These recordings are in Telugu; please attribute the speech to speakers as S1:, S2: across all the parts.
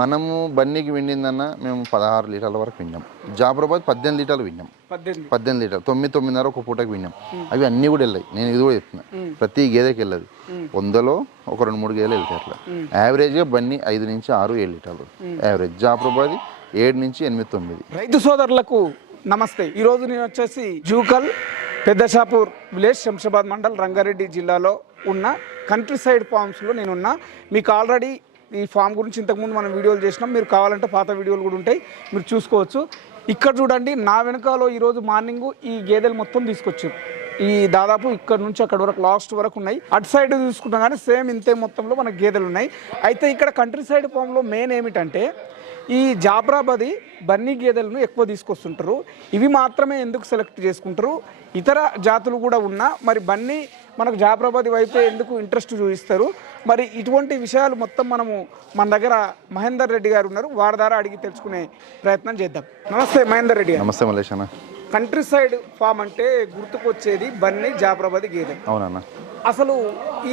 S1: మనము బన్నీకి విండిందన్న మేము పదహారు లీటర్ల వరకు విన్నాం. జాఫరాబాద్ పద్దెనిమిది లీటర్లు విన్నాం.
S2: పద్దెనిమిది.
S1: లీటర్లు తొమ్మిది తొమ్మిదిన్నర ఒక పూటకి విన్నాం. అవి అన్నీ కూడా వెళ్ళాయి. నేను ఇది కూడా చెప్తున్నా. ప్రతి గేదెకి వెళ్ళదు. వందలో ఒక రెండు మూడు గేదెలు వెళ్తాయి అట్లా. యావరేజ్గా బన్నీ ఐదు నుంచి ఆరు ఏడు లీటర్లు. యావరేజ్ జాఫరాబాద్ ఏడు నుంచి ఎనిమిది తొమ్మిది.
S2: రైతు సోదరులకు నమస్తే. ఈరోజు నేను వచ్చేసి జూకల్ పెద్దషాపూర్ విలేజ్ శంషాబాద్ మండల్ రంగారెడ్డి జిల్లాలో ఉన్న కంట్రీ సైడ్ ఫార్మ్స్లో నేనున్నా. మీకు ఆల్రెడీ ఈ ఫామ్ గురించి ఇంతకుముందు మనం వీడియోలు చేసినాం. మీరు కావాలంటే పాత వీడియోలు కూడా ఉంటాయి. మీరు చూసుకోవచ్చు. ఇక్కడ చూడండి నా వెనకాలో ఈరోజు మార్నింగ్ ఈ గేదెలు మొత్తం తీసుకొచ్చారు. ఈ దాదాపు ఇక్కడ నుంచి అక్కడ వరకు లాస్ట్ వరకు ఉన్నాయి. అటు సైడ్ చూసుకుంటాం కానీ సేమ్ ఇంతే మొత్తంలో మనకు గేదెలు ఉన్నాయి. అయితే ఇక్కడ కంట్రీ సైడ్ ఫామ్లో మెయిన్ ఏమిటంటే ఈ జాబ్రాబాది బన్నీ గేదెలను ఎక్కువ తీసుకొస్తుంటారు. ఇవి మాత్రమే ఎందుకు సెలెక్ట్ చేసుకుంటారు? ఇతర జాతులు కూడా ఉన్నా మరి బన్నీ మనకు జాబ్రాబాది వైపే ఎందుకు ఇంట్రెస్ట్ చూపిస్తారు? మరి ఇటువంటి విషయాలు మొత్తం మనము మన దగ్గర మహేందర్ రెడ్డి గారు ఉన్నారు. వారి ద్వారా అడిగి తెలుసుకునే ప్రయత్నం చేద్దాం. నమస్తే మహేందర్ రెడ్డి గారు.
S1: నమస్తే మలేష్ అన్న.
S2: కంట్రీ సైడ్ ఫామ్ అంటే గుర్తుకొచ్చేది బన్నీ జాబ్రాబాది గేదె.
S1: అవునన్న.
S2: అసలు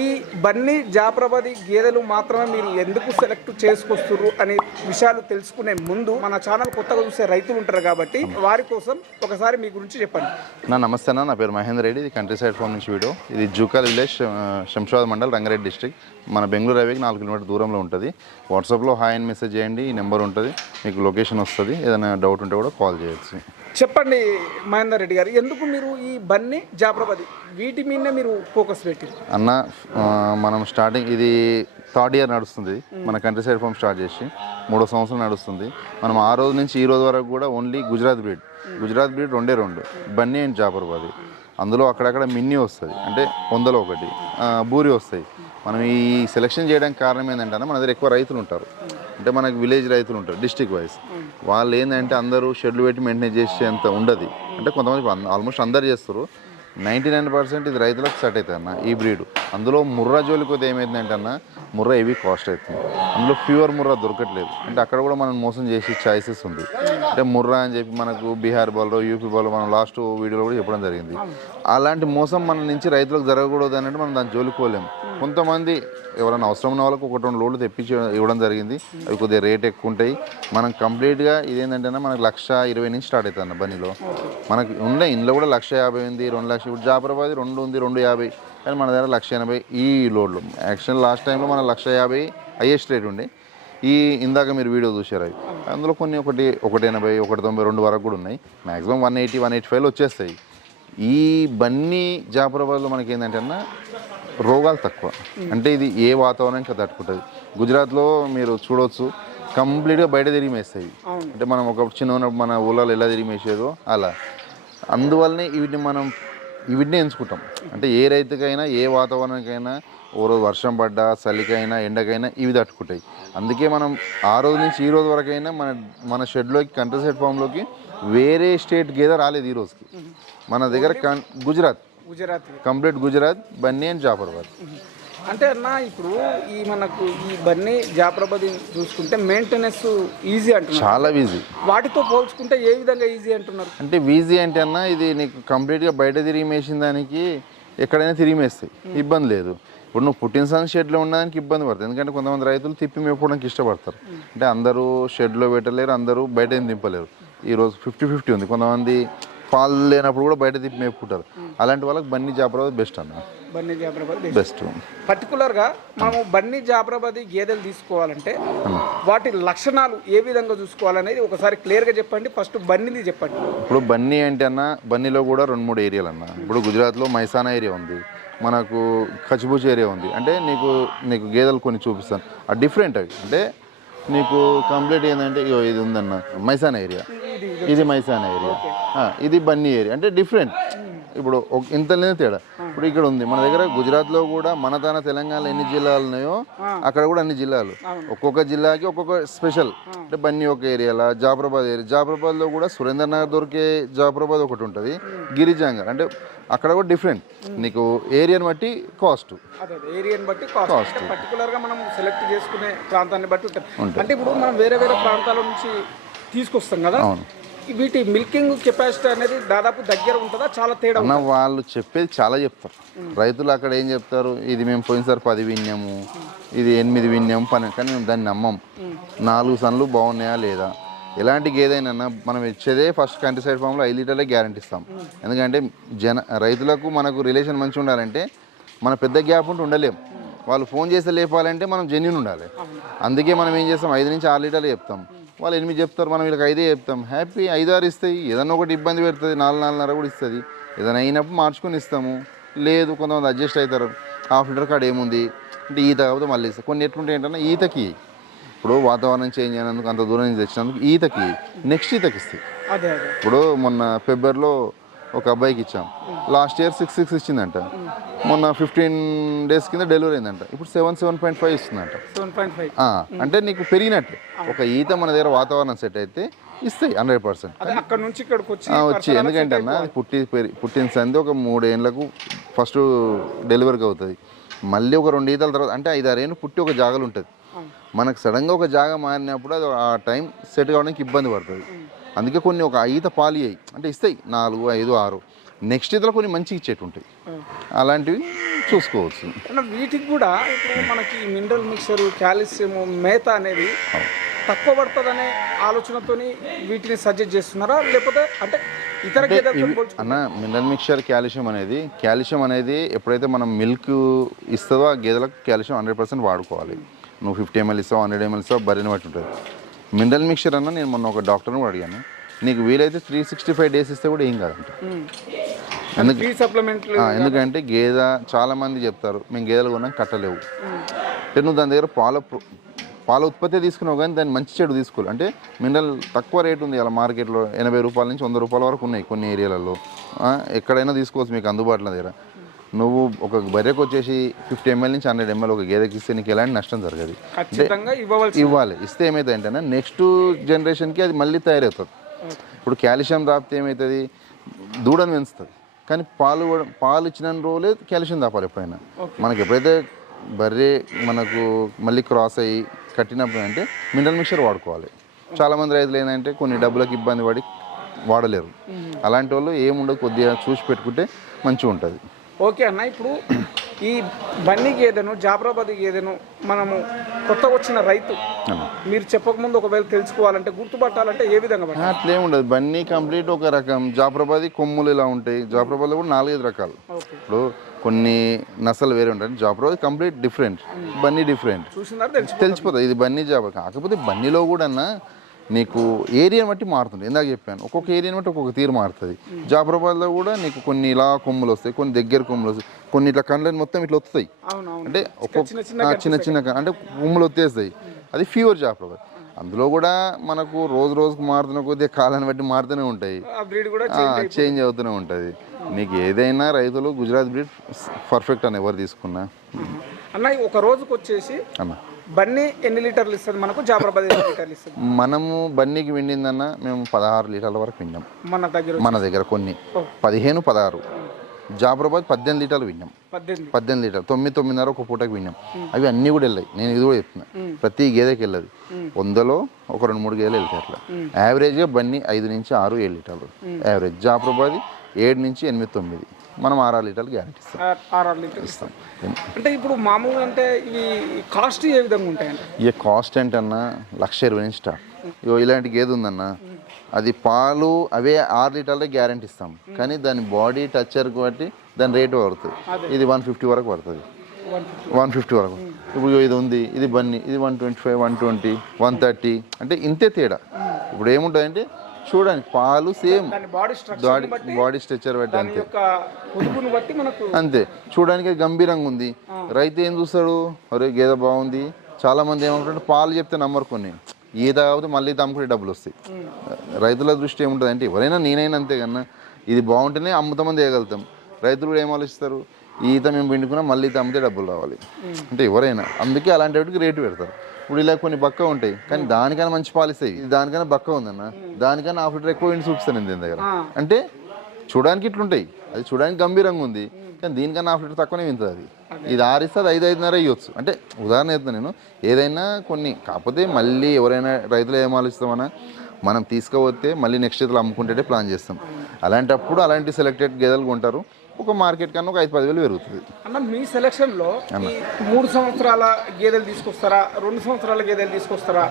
S2: ఈ బన్నీ జాప్రభది గేదెలు మాత్రమే మీరు ఎందుకు సెలెక్ట్ చేసుకొస్తున్నారు అనే విషయాలు తెలుసుకునే ముందు మన ఛానల్ కొత్తగా చూసే రైతులు ఉంటారు కాబట్టి వారి కోసం ఒకసారి మీ గురించి చెప్పండి.
S1: నా నమస్తే నా పేరు మహేందర్ రెడ్డి ఇది కంట్రీ సైడ్ ఫామ్ నుంచి వీడియో. ఇది జూకాల్ విలేజ్ శంషాబాద్ మండల్ రంగారెడ్డి డిస్ట్రిక్ట్ మన బెంగళూరు హైవేకి నాలుగు కిలోమీటర్ దూరంలో ఉంటుంది. వాట్సాప్లో హాయ్ అని మెసేజ్ చేయండి ఈ నెంబర్ ఉంటుంది. మీకు లొకేషన్ వస్తుంది. ఏదైనా డౌట్ ఉంటే కూడా కాల్ చేయొచ్చు.
S2: చెప్పండి మహేందర్ రెడ్డి గారు ఎందుకు మీరు ఈ బన్నీ జాప్రభది వీటి మీదనే మీరు ఫోకస్ పెట్టి
S1: అన్న మనం స్టార్టింగ్ ఇది థర్డ్ ఇయర్ నడుస్తుంది. మన కంట్రీ సైడ్ ఫామ్ స్టార్ట్ చేసి మూడో సంవత్సరం నడుస్తుంది. మనం ఆ రోజు నుంచి ఈ రోజు వరకు కూడా only Gujarat breed. Gujarat breed రెండే రెండు బన్నీ అండ్ జాపర్బాది అందులో అక్కడక్కడ మిన్నీ వస్తుంది అంటే వందలో ఒకటి బూరి వస్తాయి మనం ఈ సెలెక్షన్ చేయడానికి కారణం ఏంటంటే మన దగ్గర ఎక్కువ రైతులు ఉంటారు. అంటే మనకి విలేజ్ రైతులు ఉంటారు డిస్టిక్ వైజ్ వాళ్ళు ఏంటంటే అందరూ షెడ్యూల్ పెట్టి మెయింటైన్ చేసేంత ఉండదు. అంటే కొంతమంది ఆల్మోస్ట్ అందరు చేస్తారు. నైంటీ నైన్ పర్సెంట్ ఇది రైతులకు సెట్ అవుతుంది అన్న ఈ బ్రీడ్. అందులో ముర్రా జోలికి ఏమైందంటే అన్న ముర్రా హెవీ కాస్ట్ అవుతుంది. అందులో ప్యూర్ ముర్రా దొరకట్లేదు. అంటే అక్కడ కూడా మనం మోసం చేసి చాయిసెస్ ఉంది. అంటే ముర్రా అని చెప్పి మనకు బీహార్ బాల్లో యూపీ బాల్లో మనం లాస్ట్ వీడియోలో కూడా చెప్పడం జరిగింది. అలాంటి మోసం మన నుంచి రైతులకు జరగకూడదు అన్నట్టు మనం దాన్ని జోలికోలేము కొంతమంది ఎవరైనా అవసరం ఉన్న వాళ్ళకి ఒకటి రెండు లోడ్లు తెప్పించి ఇవ్వడం జరిగింది. అవి కొద్దిగా రేట్ ఎక్కువ ఉంటాయి. మనం కంప్లీట్గా ఇదేంటంటే మనకు లక్ష ఇరవై నుంచి స్టార్ట్ అవుతుంది అన్న బనీలో మనకి ఉన్న ఇందులో కూడా లక్ష యాభై ఉంది రెండు లక్ష ఇప్పుడు జాఫరాబాద్ రెండు ఉంది రెండు యాభై. కానీ మన దగ్గర లక్ష ఎనభై ఈ లోడ్లు. యాక్చువల్ లాస్ట్ టైంలో మన లక్ష యాభై హైయెస్ట్ రేట్ ఉండే. ఈ ఇందాక మీరు వీడియో చూశారు అవి అందులో కొన్ని ఒకటి ఒకటి ఎనభై ఒకటి తొంభై రెండు వరకు కూడా ఉన్నాయి. Maximum one eighty one eighty ఫైవ్లో వచ్చేస్తాయి. ఈ బన్నీ జాఫరాబాద్లో మనకి ఏంటంటే అన్న రోగాలు తక్కువ. అంటే ఇది ఏ వాతావరణానికి అది తట్టుకుంటుంది? గుజరాత్లో మీరు చూడవచ్చు కంప్లీట్గా బయట తిరిగి మేస్తాయి అంటే మనం ఒకప్పుడు చిన్న ఉన్నప్పుడు మన ఊళ్ళలో ఎలా తిరిగి మేసేదో అలా. అందువల్లనే వీటిని మనం వీటిని ఎంచుకుంటాం. అంటే ఏ రైతుకైనా ఏ వాతావరణానికైనా ఓ రోజు వర్షం పడ్డా చలికైనా ఎండకైనా ఇవి తట్టుకుంటాయి. అందుకే మనం ఆ రోజు నుంచి ఈ రోజు వరకైనా మన మన షెడ్లోకి కంట్రీ సైడ్ ఫామ్లోకి వేరే స్టేట్ గేదె రాలేదు ఈ రోజుకి. మన దగ్గర Gujarat.
S2: Gujarat.
S1: Complete Gujarat Banni and Jafarabad.
S2: అంటే అన్న ఇప్పుడు ఈ మనకు ఈ బన్నీ జాప్రభది చూసుకుంటే మెయింటెనెన్స్ ఈజీ అంటున్నారు.
S1: చాలా ఈజీ
S2: వాటితో పోల్చుకుంటే ఏ విధంగా ఈజీ అంటున్నారు?
S1: అంటే వీజీ అంటే అన్న ఇది నీకు కంప్లీట్గా బయట తిరిగి మేసిన దానికి ఎక్కడైనా తిరిగి మేస్తాయి ఇబ్బంది లేదు. ఇప్పుడు నువ్వు పుట్టిన సన్ షెడ్లో ఉండడానికి ఇబ్బంది పడుతుంది ఎందుకంటే కొంతమంది రైతులు తిప్పి మేపుకోవడానికి ఇష్టపడతారు. అంటే అందరూ షెడ్లో పెట్టలేరు అందరూ బయట ఏం దింపలేరు. ఈరోజు ఫిఫ్టీ ఫిఫ్టీ ఉంది. కొంతమంది పాలు లేనప్పుడు కూడా బయట తిప్పి మేపుకుంటారు. అలాంటి వాళ్ళకి బన్నీ జాపరాబాద్ బెస్ట్ అన్న.
S2: బన్నీ
S1: బెస్ట్
S2: పర్టికులర్గా మనము బన్నీ జాప్రభది గేదెలు తీసుకోవాలంటే వాటి లక్షణాలు ఏ విధంగా చూసుకోవాలనేది ఒకసారి క్లియర్గా చెప్పండి ఫస్ట్ బన్నీది చెప్పండి.
S1: ఇప్పుడు బన్నీ అంటే అన్న బన్నీలో కూడా రెండు మూడు ఏరియాలు అన్న. ఇప్పుడు గుజరాత్లో మైసానా ఏరియా ఉంది మనకు కచిబూచ్ ఏరియా ఉంది. అంటే నీకు నీకు గేదెలు కొన్ని చూపిస్తాను. ఆ డిఫరెంట్ అవి. అంటే నీకు కంప్లీట్ ఏంటంటే ఇగో ఇది ఉందన్న మైసానా ఏరియా.
S2: ఇది
S1: మైసానా ఏరియా. ఇది బన్నీ ఏరియా. అంటే డిఫరెంట్. ఇప్పుడు ఇంతలోనే తేడా. ఇప్పుడు ఇక్కడ ఉంది. మన దగ్గర గుజరాత్లో కూడా మన తన తెలంగాణలో ఎన్ని జిల్లాలు ఉన్నాయో అక్కడ కూడా అన్ని జిల్లాలు. ఒక్కొక్క జిల్లాకి ఒక్కొక్క స్పెషల్. అంటే బన్నీ ఒక ఏరియాలో జాఫరాబాద్ ఏరియా. జాఫరాబాద్లో కూడా సురేందర్ నగర్ దొరికే జాఫరాబాద్ ఒకటి ఉంటుంది. గిరిజాంగర్. అంటే అక్కడ కూడా డిఫరెంట్. నీకు ఏరియాని బట్టి కాస్ట్.
S2: ఏరియాని బట్టి కాస్ట్. పర్టికులర్గా మనం సెలెక్ట్ చేసుకునే ప్రాంతాన్ని బట్టి ఉంటుంది. అంటే ఇప్పుడు మనం వేరే వేరే ప్రాంతాల నుంచి తీసుకొస్తాం కదా. వీటి మిల్కింగ్ కెపాసిటీ అనేది దాదాపు దగ్గర ఉంటుందా? చాలా తేడా
S1: అన్న వాళ్ళు చెప్పేది చాలా చెప్తారు. రైతులు అక్కడ ఏం చెప్తారు? ఇది మేము పోయినసారి పది విన్నాము ఇది ఎనిమిది విన్నాము పని కానీ మేము దాన్ని నమ్మం. నాలుగు సన్లు బాగున్నాయా లేదా? ఎలాంటి గేదైనా మనం ఇచ్చేదే ఫస్ట్ కంట్రీ సైడ్ ఫామ్లో ఐదు లీటర్లే గ్యారంటీ ఇస్తాం. ఎందుకంటే జన రైతులకు మనకు రిలేషన్ మంచిగా ఉండాలంటే మన పెద్ద గ్యాప్ ఉంటే ఉండలేం. వాళ్ళు ఫోన్ చేస్తే లేపాలంటే మనం జెన్యున్ ఉండాలి. అందుకే మనం ఏం చేస్తాం? ఐదు నుంచి ఆరు లీటర్లు చెప్తాం. వాళ్ళు ఎనిమిది చెప్తారు మనం వీళ్ళకి ఐదే చెప్తాం. హ్యాపీ ఐదు ఆరు ఇస్తాయి ఏదన్నా ఒకటి ఇబ్బంది పెడుతుంది నాలుగు నాలుగున్నర కూడా ఇస్తుంది. ఏదైనా అయినప్పుడు మార్చుకొని ఇస్తాము. లేదు కొంతమంది అడ్జస్ట్ అవుతారు. హాఫ్ లీటర్ కాడ ఏముంది? అంటే ఈత కాకపోతే మళ్ళీ ఇస్తాం. కొన్ని ఎట్లుంటే ఏంటంటే ఈతకి. ఇప్పుడు వాతావరణం చేంజ్ అయినందుకు అంత దూరం నుంచి తెచ్చినందుకు ఈతకి నెక్స్ట్ ఈతకి ఇస్తాయి. ఇప్పుడు మొన్న ఫిబ్రవరిలో ఒక అబ్బాయికి ఇచ్చాం. లాస్ట్ ఇయర్ సిక్స్ సిక్స్ ఇచ్చిందంట. మొన్న ఫిఫ్టీన్ డేస్ కింద డెలివరీ అయిందంట. ఇప్పుడు సెవెన్ సెవెన్ పాయింట్ ఫైవ్ ఇస్తుందంట.
S2: సెవెన్ పాయింట్ ఫైవ్
S1: అంటే నీకు పెరిగినట్టు. ఒక ఈత మన దగ్గర వాతావరణం సెట్ అయితే ఇస్తాయి హండ్రెడ్ పర్సెంట్
S2: అక్కడ నుంచి ఇక్కడికి వచ్చి
S1: వచ్చి. ఎందుకంటే అన్న పుట్టి పుట్టిన సంది ఒక మూడేళ్ళకు ఫస్ట్ డెలివరీకి అవుతుంది. మళ్ళీ ఒక రెండు ఈతల తర్వాత అంటే ఐదారు ఏళ్ళు పుట్టి ఒక జాగాలు ఉంటుంది. మనకు సడన్గా ఒక జాగా మారినప్పుడు అది ఆ టైం సెట్ కావడానికి ఇబ్బంది పడుతుంది. అందుకే కొన్ని ఒక ఈత పాలు అయ్యి అంటే ఇస్తాయి నాలుగు ఐదు ఆరు. నెక్స్ట్ ఈతలో కొన్ని మంచిగా ఇచ్చేటి ఉంటాయి అలాంటివి చూసుకోవచ్చు.
S2: వీటికి కూడా ఇప్పుడు మనకి మినరల్ మిక్సర్ కాల్షియం మేత అనేది తక్కువ పడుతుందనే ఆలోచనతోని వీటిని సజెస్ట్ చేస్తున్నారా? లేకపోతే అంటే ఇతర
S1: అన్న మినరల్ మిక్చర్ కాల్షియం అనేది కాల్షియం అనేది ఎప్పుడైతే మనం మిల్క్ ఇస్తుందో ఆ గేదెలకు కాల్షియం హండ్రెడ్ పర్సెంట్ వాడుకోవాలి. నువ్వు ఫిఫ్టీ ఎంఎల్ ఇస్తావు హండ్రెడ్ ఎంఎల్ ఇస్తావు బరిని బట్టి ఉంటుంది. మినరల్ మిక్చర్ అన్న నేను మొన్న ఒక డాక్టర్ని కూడా అడిగాను. నీకు వీలైతే త్రీ సిక్స్టీ ఫైవ్ డేస్ ఇస్తే కూడా ఏం కాదంట. ఎందుకు
S2: ఫ్రీ సప్లిమెంట్లు
S1: ఆ, ఎందుకంటే గేదె చాలా మంది చెప్తారు మేము గేదెలు కొన్నాం కట్టలేవు. అంటే నువ్వు దాని దగ్గర పాల పాల ఉత్పత్తి తీసుకున్నావు కానీ దాన్ని మంచి చెడు తీసుకోవాలి అంటే మినరల్ తక్కువ రేట్ ఉంది అలా మార్కెట్లో ఎనభై రూపాయల నుంచి వంద రూపాయల వరకు ఉన్నాయి కొన్ని ఏరియాలలో. ఎక్కడైనా తీసుకోవచ్చు మీకు అందుబాటులో దగ్గర. నువ్వు ఒక బర్రెకు వచ్చేసి ఫిఫ్టీ ఎంఎల్ నుంచి హండ్రెడ్ ఎంఎల్ ఒక గేదెకి ఇస్తే నీకు ఎలాంటి నష్టం జరగదు. ఇవ్వాలి. ఇస్తే ఏమవుతుందంటే నెక్స్ట్ జనరేషన్కి అది మళ్ళీ తయారవుతుంది. ఇప్పుడు కాల్షియం రాపితే ఏమవుతుంది దూడను పెంచుతుంది. కానీ పాలు పాలు ఇచ్చిన రోజులే కాల్షియం తాపాలి ఎప్పుడైనా. మనకి ఎప్పుడైతే బర్రె మనకు మళ్ళీ క్రాస్ అయ్యి కట్టినప్పుడు అంటే మినరల్ మిక్చర్ వాడుకోవాలి. చాలామంది రైతులు ఏంటంటే కొన్ని డబ్బులకు ఇబ్బంది పడి వాడలేరు. అలాంటి వాళ్ళు ఏముండదు కొద్దిగా చూసి పెట్టుకుంటే మంచిగా ఉంటుంది.
S2: ఓకే అన్న ఇప్పుడు ఈ బన్నీ గేదెను జాఫరాబాద్ గేదెను మనము కొత్తగా వచ్చిన రైతు మీరు చెప్పకముందు ఒకవేళ తెలుసుకోవాలంటే గుర్తుపట్టాలంటే ఏ విధంగా
S1: అట్లేం ఉండదు. బన్నీ కంప్లీట్ ఒక రకం. జాఫరాబాదీ కొమ్ములు ఇలా ఉంటాయి. జాఫరాబాద్లో కూడా నాలుగైదు రకాలు. ఇప్పుడు కొన్ని నసలు వేరే ఉంటాయి. Jafarabad complete different. Banni different. తెలిసిపోతుంది. ఇది బన్నీ జాబ్ కాకపోతే బన్నీలో కూడా నీకు ఏరియా బట్టి మారుతుంది. ఇందాక చెప్పాను. ఒక్కొక్క ఏరియాని బట్టి ఒక్కొక్క తీరు మారుతుంది. జాఫరాబాద్లో కూడా నీకు కొన్ని ఇలా కొమ్ములు వస్తాయి కొన్ని దగ్గర కొమ్ములు వస్తాయి. కొన్ని ఇట్లా కండ్లని మొత్తం ఇట్లా వస్తాయి అంటే ఒక్కొక్క
S2: చిన్న చిన్న
S1: అంటే కొమ్ములు వచ్చేస్తాయి అది ఫీవర్ జాఫరాబాద్. అందులో కూడా మనకు రోజు రోజుకు మారుతున్న కొద్దిగా కాలాన్ని బట్టి మారుతూనే ఉంటాయి. చేంజ్ అవుతూనే ఉంటుంది. నీకు ఏదైనా రైతులు గుజరాత్ బ్రీడ్ పర్ఫెక్ట్ అని ఎవరు తీసుకున్నా.
S2: అన్న ఒక రోజుకి వచ్చేసి
S1: అన్న.
S2: బన్నీ ఎన్ని లీటర్లు ఇస్తుంది మనకు? జాఫరాబాద్ ఎన్ని లీటర్లు ఇస్తుంది?
S1: మనము బన్నీకి విండిందన్న మేము పదహారు లీటర్ల వరకు విన్నాం
S2: మన దగ్గర
S1: మన దగ్గర కొన్ని. పదిహేను పదహారు. జాఫరాబాద్ పద్దెనిమిది లీటర్లు విన్నాం
S2: పద్దెనిమిది.
S1: పద్దెనిమిది లీటర్లు. తొమ్మిది తొమ్మిదిన్నర ఒక పూటకి విన్నాం అవి అన్నీ కూడా వెళ్ళాయి. నేను ఇది కూడా చెప్తున్నా. ప్రతి గేదెకి వెళ్ళదు. వందలో ఒక రెండు మూడు గేదెలు వెళ్తాయి అట్లా. యావరేజ్గా బన్నీ ఐదు నుంచి ఆరు ఏడు లీటర్లు. యావరేజ్ జాఫరాబాద్ ఏడు నుంచి ఎనిమిది తొమ్మిది. మనం ఆరు లీటర్లు గ్యారెంటీ ఇస్తాం.
S2: ఆరు లీటర్లు ఇస్తాం. అంటే ఇప్పుడు మామూలుగా అంటే ఇవి కాస్ట్ ఏ విధంగా ఉంటాయండి?
S1: ఇక కాస్ట్ ఏంటన్నా లక్ష ఇరవై నుంచి స్టార్ట్ ఇలాంటి గేదె ఉందన్న అది పాలు అవే ఆరు లీటర్లే గ్యారెంటీ ఇస్తాం. కానీ దాని బాడీ టచ్చర్ బట్టి దాని రేటు పడుతుంది. ఇది వన్ ఫిఫ్టీ వరకు పడుతుంది.
S2: వన్
S1: వన్ ఫిఫ్టీ వరకు. ఇప్పుడు ఇది ఉంది ఇది బన్నీ ఇది one twenty five one twenty one thirty అంటే ఇంతే తేడా. ఇప్పుడు ఏముంటుందంటే చూడండి పాలు same.
S2: Body structure
S1: body body structure బట్టి అంతే. అంతే. చూడడానికి గంభీరంగా ఉంది. రైతు ఏం చూస్తాడు? అరే గేదె బాగుంది. చాలా మంది ఏమంటారు పాలు చెప్తే నమ్మరు కొన్ని. ఈత కాకపోతే మళ్ళీ తమ్ముకునే డబ్బులు వస్తాయి. రైతుల దృష్టి ఏముంటుంది అంటే ఎవరైనా నేనైనా అంతే కన్నా ఇది బాగుంటేనే అమ్ముతామని చేయగలుగుతాం రైతులు కూడా ఏం ఆలోచిస్తారు? ఈత మేము పిండుకున్నా మళ్ళీ తమ్మితే డబ్బులు రావాలి. అంటే ఎవరైనా అందుకే అలాంటి వాటికి రేటు పెడతారు. ఇప్పుడు ఇలా కొన్ని బక్క ఉంటాయి. కానీ దానికన్నా మంచి పాలు ఇస్తాయి ఇది దానికన్నా బక్క ఉందన్న. దానికన్నా హాఫ్ లీటర్ ఎక్కువ ఇంటి చూపిస్తాను నేను దీని దగ్గర. అంటే చూడడానికి ఇట్లుంటాయి. అది చూడడానికి గంభీరంగా ఉంది. కానీ దీనికన్నా హాఫ్ లీటర్ తక్కువనే వింటుంది అది. ఇది ఆరిస్తే అది ఐదు ఐదున్నర ఇవ్వచ్చు. అంటే ఉదాహరణ చెప్తాను నేను. ఏదైనా కొన్ని కాకపోతే మళ్ళీ ఎవరైనా రైతులు ఏం ఆలోచిస్తామన్నా మనం తీసుకుపోతే మళ్ళీ నెక్స్ట్ ఇతరులు అమ్ముకుంటే ప్లాన్ చేస్తాం. అలాంటప్పుడు అలాంటి సెలెక్టెడ్ గేదెలు కొంటారు. ఒక మార్కెట్ కన్నా ఒక ఐదు పదివేలు పెరుగుతుంది.
S2: అన్న మీ సెలక్షన్లో ఈ మూడు సంవత్సరాల గేదెలు తీసుకొస్తారా? రెండు సంవత్సరాల గేదెలు తీసుకొస్తారా?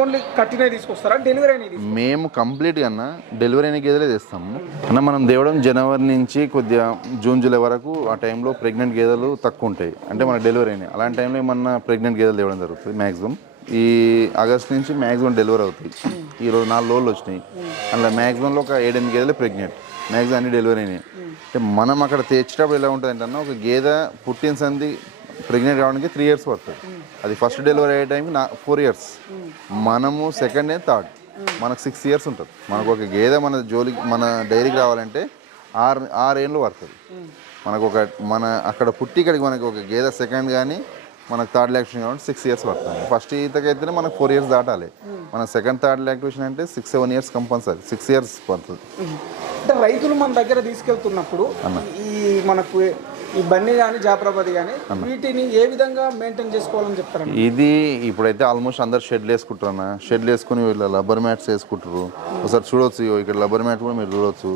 S2: ఓన్లీ కట్టినవి తీసుకొస్తారా? డెలివరీ అనేది
S1: మేము కంప్లీట్గా అన్న డెలివరీ అయిన గేదెలే తెస్తాము. అన్న మనం తేవడం జనవరి నుంచి కొద్దిగా జూన్ జూలై వరకు ఆ టైంలో ప్రెగ్నెంట్ గేదెలు తక్కువ ఉంటాయి. అంటే మనకు డెలివరీ అయినాయి. అలాంటి టైంలో ఏమన్నా ప్రెగ్నెంట్ గేదెలు తేవడం జరుగుతుంది మ్యాక్సిమం ఈ ఆగస్ట్ నుంచి మ్యాక్సిమం డెలివరీ అవుతాయి. ఈరోజు నాలుగు రోజులు వచ్చినాయి. అందులో మ్యాక్సిమంలో ఒక ఏడెనిమిది గేదెలు ప్రెగ్నెంట్. మ్యాక్సిమం అన్ని డెలివరీ అయినాయి. అంటే మనం అక్కడ తెచ్చేటప్పుడు ఎలా ఉంటుంది అంటే ఒక గేదె పుట్టిన సంది ప్రెగ్నెంట్ కావడానికి త్రీ ఇయర్స్ పడుతుంది. అది ఫస్ట్ డెలివరీ అయ్యే టైంకి నా ఫోర్ ఇయర్స్ మనము సెకండ్ అండ్ థర్డ్ మనకు సిక్స్ ఇయర్స్ ఉంటుంది. మనకు ఒక గేదె మన జోలికి మన డైరీకి రావాలంటే ఆరు ఆరేళ్ళు పడుతుంది. మనకు ఒక మన అక్కడ పుట్టి ఇక్కడికి మనకి ఒక గేదె సెకండ్ కానీ మనకు థర్డ్ లాక్టేషన్ కావాలంటే సిక్స్ ఇయర్స్ పడుతుంది. ఫస్ట్ ఈతకైతేనే మనకు ఫోర్ ఇయర్స్ దాటాలి. మన సెకండ్ థర్డ్ లాక్టేషన్ అంటే six seven years compulsory six years పడుతుంది.
S2: అంటే రైతులు మన దగ్గర తీసుకెళ్తున్నప్పుడు ఈ మనకు ఈ బన్నీ కానీ జాఫరాబాద్ కానీ వీటిని ఏ విధంగా మెయింటైన్ చేసుకోవాలని చెప్తారన్న
S1: ఇది ఇప్పుడైతే ఆల్మోస్ట్ అందరు షెడ్లు వేసుకుంటారన్న. షెడ్లు వేసుకుని వీళ్ళ రబ్బర్ మ్యాట్స్ వేసుకుంటారు. ఒకసారి చూడొచ్చు ఇగో ఇక్కడ రబ్బర్ మ్యాట్ కూడా మీరు చూడొచ్చు.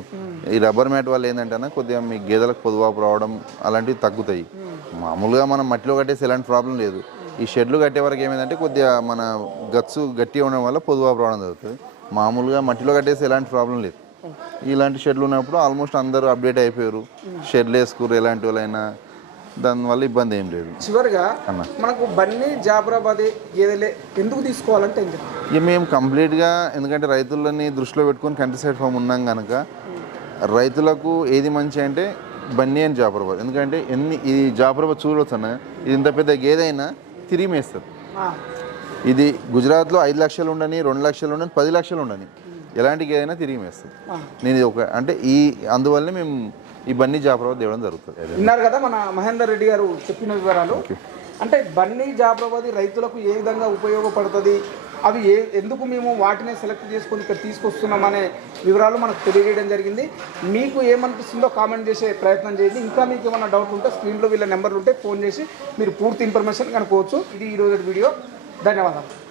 S1: ఈ రబ్బర్ మ్యాట్ వల్ల ఏంటంటే కొద్దిగా మీ గేదెలకు పొదువాపు రావడం అలాంటివి తగ్గుతాయి. మామూలుగా మనం మట్టిలో కట్టేసి ఎలాంటి ప్రాబ్లం లేదు. ఈ షెడ్లు కట్టే వరకు ఏమైందంటే కొద్దిగా మన గచ్చు గట్టిగా ఉండడం వల్ల పొదువాపు రావడం జరుగుతుంది. మామూలుగా మట్టిలో కట్టేసి ఎలాంటి ప్రాబ్లం లేదు. ఇలాంటి షెడ్లు ఉన్నప్పుడు ఆల్మోస్ట్ అందరూ అప్డేట్ అయిపోయారు. షెడ్లు వేసుకురు ఎలాంటి వాళ్ళైనా దానివల్ల ఇబ్బంది ఏం లేదు.
S2: చివరిగా మనకు బన్నీ జాఫరాబాద్ గేదెలే ఎందుకు తీసుకోవాలంటే
S1: ఇక మేము కంప్లీట్గా ఎందుకంటే రైతులని దృష్టిలో పెట్టుకొని కంట్రీ సైడ్ ఫామ్ ఉన్నాం కనుక రైతులకు ఏది మంచి అంటే బన్నీ అని జాఫరాబాద్. ఎందుకంటే ఎన్ని ఈ జాఫరాబాద్ చూడవచ్చు అన్న ఇది ఇంత పెద్ద గేదె అయినా తిరిగి మేస్తారు. ఇది గుజరాత్లో ఐదు లక్షలు ఉండని రెండు లక్షలు ఉండని పది లక్షలు ఉండని. ఎలాంటి గేదైనా తిరిగి మేస్తుంది. నేను ఇది ఒక అంటే ఈ అందువల్లనే మేము ఈ బన్నీ జాఫరాబాద్ తేవడం జరుగుతుంది.
S2: విన్నారు కదా మన మహేందర్ రెడ్డి గారు చెప్పిన వివరాలు? అంటే బన్నీ జాఫరాబాద్ రైతులకు ఏ విధంగా ఉపయోగపడుతుంది? అవి ఏ ఎందుకు మేము వాటినే సెలెక్ట్ చేసుకొని ఇక్కడ తీసుకొస్తున్నామనే వివరాలు మనకు తెలియజేయడం జరిగింది. మీకు ఏమనిపిస్తుందో కామెంట్ చేసే ప్రయత్నం చేయండి. ఇంకా మీకు ఏమైనా డౌట్ ఉంటే స్క్రీన్లో వీళ్ళ నెంబర్లు ఉంటే ఫోన్ చేసి మీరు పూర్తి ఇన్ఫర్మేషన్ కనుక్కోవచ్చు. ఇది ఈరోజు వీడియో. ధన్యవాదాలు.